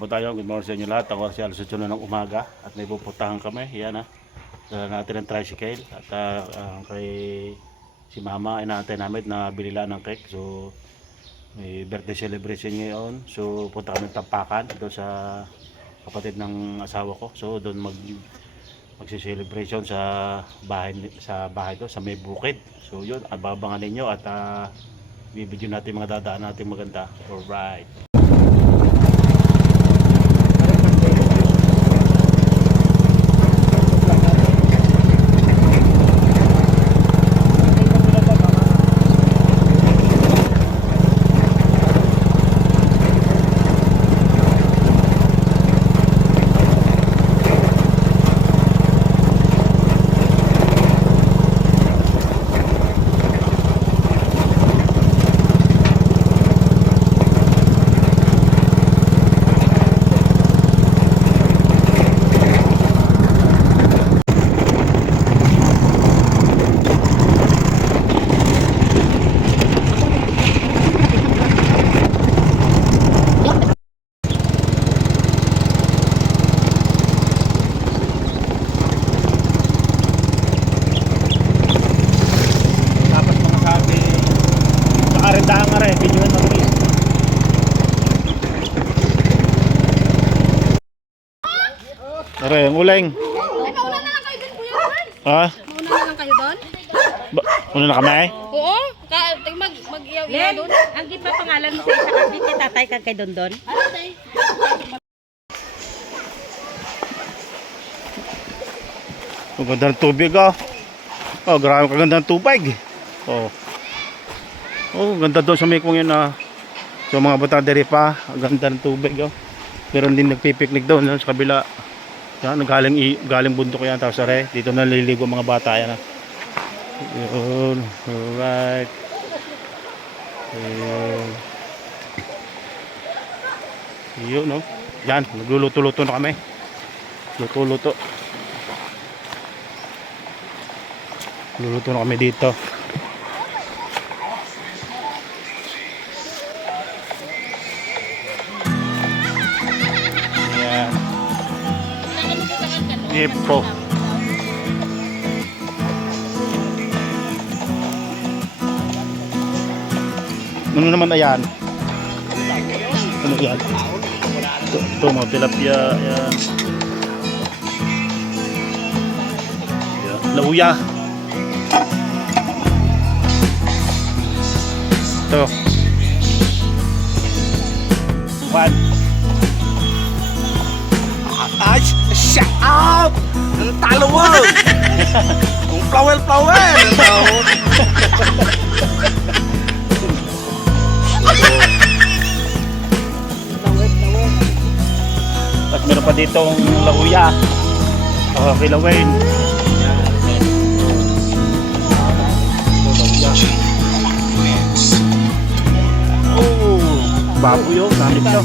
mga batayon, good morning sa inyo lahat. Ako si alas 8 na ng umaga at may pupuntahan kami. Yan dala natin ng tricycle at kay si mama inaantay namin na bilila ng cake. So may birthday celebration ngayon. So punta kami ng Tampakan doon sa kapatid ng asawa ko. So doon magsi-celebration sa bahay doon sa may bukid. So yun, abangan ninyo at bibidyo natin mga dadaan natin maganda. Alright. Are, ang uling. Ay, mauna na lang kayo doon, Kuya Juan. Ha? Mauna na lang kayo doon? Una na kami? Oo. Mag-iyaw-iyaw doon. Ang gipa pangalan mo sa isa kasi kay tatay kag kay Dondon. Ano tayo? Ang ganda ng tubig Oh, grabe kaganda ng tubig. Oh, ganda doon sa may kung yun so mga bataderi pa, ang ganda ng tubig Meron din nagpipiknik doon sa kabila. Yan, galing bundok yan, tapos dito naliligo mga bata yan. Yun, alright. Yun, no? Yan, nagluluto-luto na kami. Luto-luto. Luluto na kami dito. Ipo. Ano naman ayan? Ano yan? Ito mga tilapia. Yan. Lauya. Ito. One. Ay, shut up! Ang talo mo! Ang plawel-plawel! At meron pa ditong lauya. Kilawin. Oh, baboy yun. Namit na.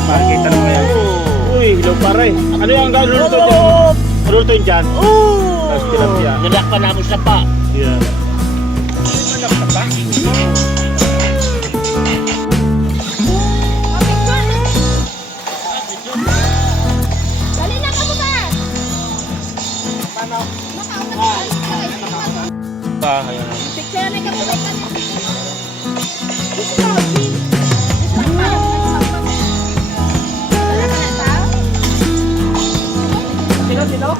Makikita naman yan. Uy, hilaw pare. Ano yung luluto dyan? Luluto yun dyan? Tapos tilapia. Nadak pa na mo sa pa. Yeah. Dali na ka bukas. Ayan. Picture na ka bukas. Sino?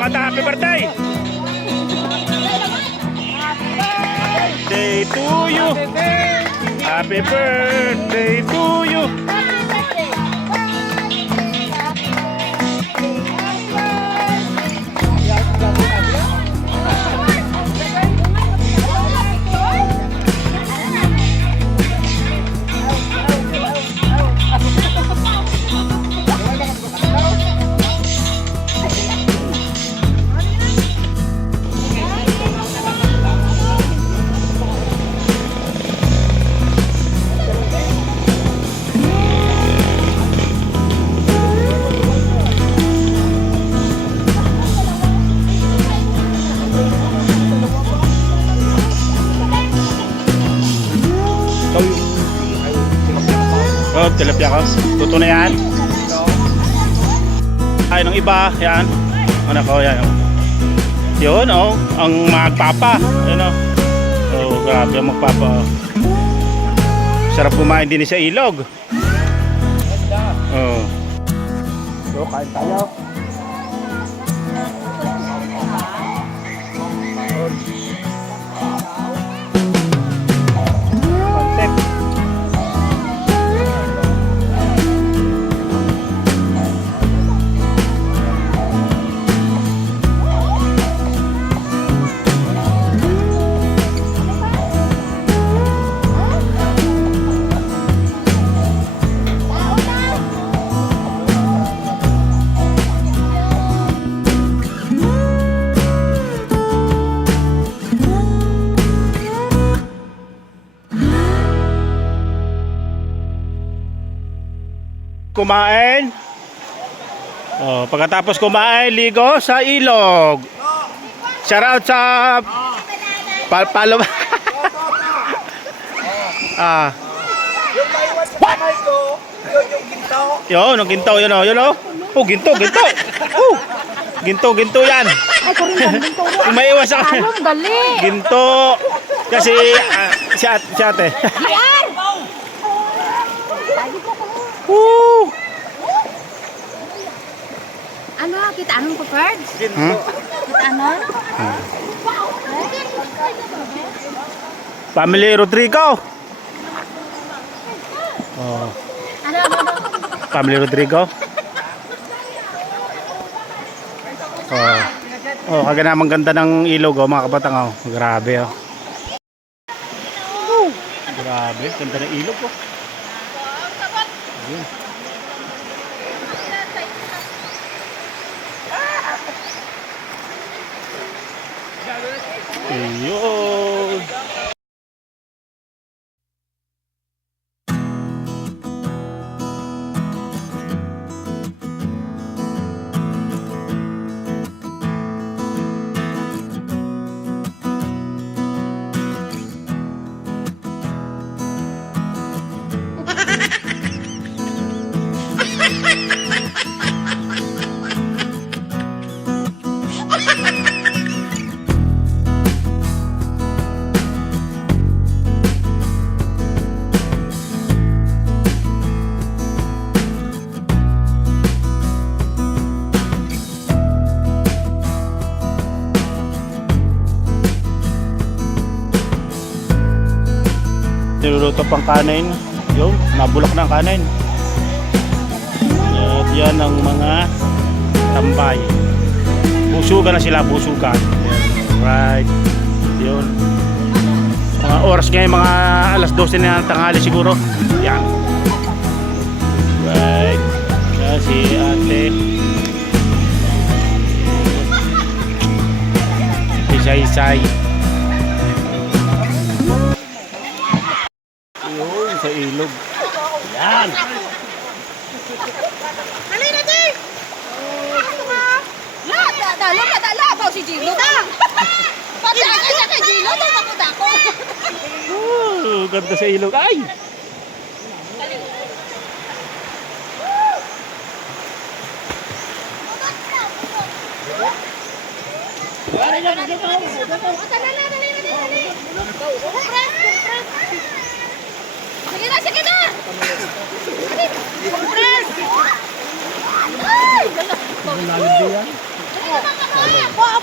Kata happy birthday! Day to you! Happy birthday to you! Oh, tilapia ko. Tuto na yan. Ay, ng iba, yan. Anak ko, yan. Yun, oh. Ang magpapa. Yun, oh. Oh, grabe ang magpapa. Sarap kumain din sa ilog. Oh. So, kain tayo. Concept. Kumain. Oh, pagkatapos kumain, ligo sa ilog. Shout out sa Palpalo. Ah. Yung maiwan sa kamay ko, yun yung ginto. Yun, ang ginto, yun oh, yun oh. Oh, ginto, ginto. Oh. Ginto, ginto yan. Yung may iwas sa kanya. Anong gali? Ginto. Kasi si ate. Woo! Ano? Kita anong preferred? Hmm? Kita ano? Family Rodrigo. Oh, Ano? Family Rodrigo. Oh. Oh, kagaya naman ganda ng ilog oh, mga kabatang oh. Grabe oh. Grabe, ganda ng ilog oh. Ayun. Ayun. Niluluto pang kanin. Yung nabulok na ang kanin. At yan ang mga tambay. Busugan na sila, busugan. Yan. Right. Yun. Mga oras ngayon, mga alas 12 na ng tanghali siguro. Yan. Right. Yan si ate. Isay-isay. Yun, sa ilog. Yan. Dali na, Jay! Dalo ka, dala pa si Gino. Pati agad kay Gino, takot ako. Ganda sa ilog. Ay! Sige na, sige na! Compress! Ay! Lalim din yan.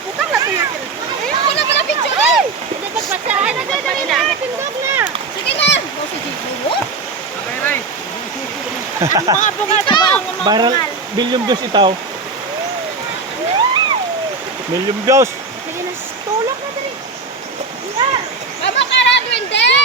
Butang na tuyo. Ayoko na pala picture eh! Hindi pagpasahan na na. Tindog na. Sige na! O si Gino? Ang mga bungata ba ang mga Viral, million views ito. Million views. Sige na, tulog na dali. Mama ka, Radwin din!